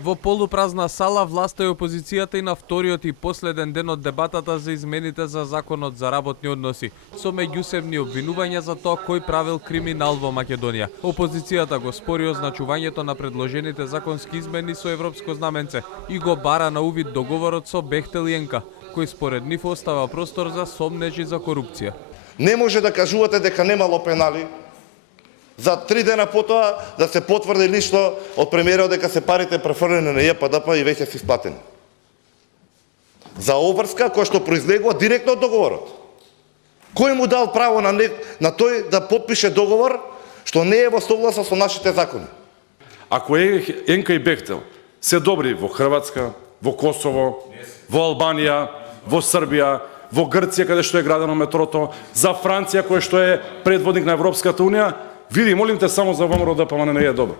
Во полупразна сала, власта и опозицијата и на вториот и последен ден од дебатата за измените за законот за работни односи, со меѓусебни обвинувања за тоа кој правил криминал во Македонија. Опозицијата го спори означувањето на предложените законски измени со европско знаменце и го бара на увид договорот со Бехтел и Енка, кој според нив остава простор за сомнежи за корупција. Не може да кажувате дека немало пенали, за 3 дена потоа да се потврди лично од премиерот дека се парите префрлени на ЈПДП и веќе се исплатени. За обврска која што произлегува директно од договорот. Кој му дал право на тој да подпише договор што не е во согласност со нашите закони? Ако Енка и Бехтел се добри во Хрватска, во Косово, во Албанија, во Србија, во Грција каде што е градено метрото, за Франција која што е предводник на Европската унија, види, молим те, само за ВМРО ДПМН не е добро.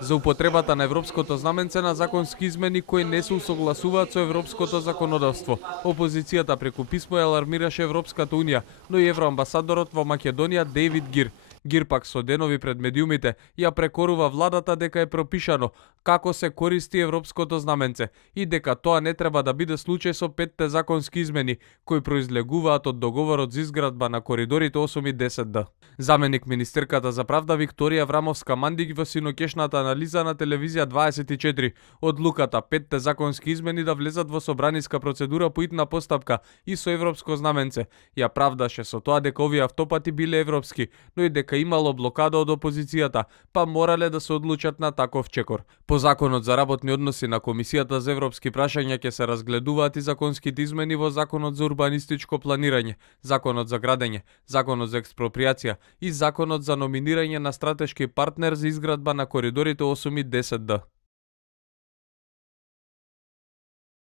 За употребата на европското знаменце на законски измени кои не се усогласуваат со европското законодавство. Опозицијата преку писмо ја алармираше Европската унија, но и евроамбасадорот во Македонија Дейвид Гир. Гир пак со денови пред медиумите ја прекорува владата дека е пропишано како се користи европското знаменце и дека тоа не треба да биде случај со 5 законски измени кои произлегуваат од договорот за изградба на коридорите 8 и 10Д. Заменик министерката за правда Викторија Врамовска-Мандик во синокешната анализа на телевизија 24 одлуката 5 законски измени да влезат во собраниска процедура по итна постапка и со европско знаменце ја правдаше со тоа дека овие автопати биле европски, но и дека имало блокада од опозицијата, па морале да се одлучат на таков чекор. По законот за работни односи на Комисијата за европски прашања ќе се разгледуваат и законските измени во законот за урбанистичко планирање, законот за градење, законот за експроприација и законот за номинирање на стратешки партнер за изградба на коридорите 8 и 10Д.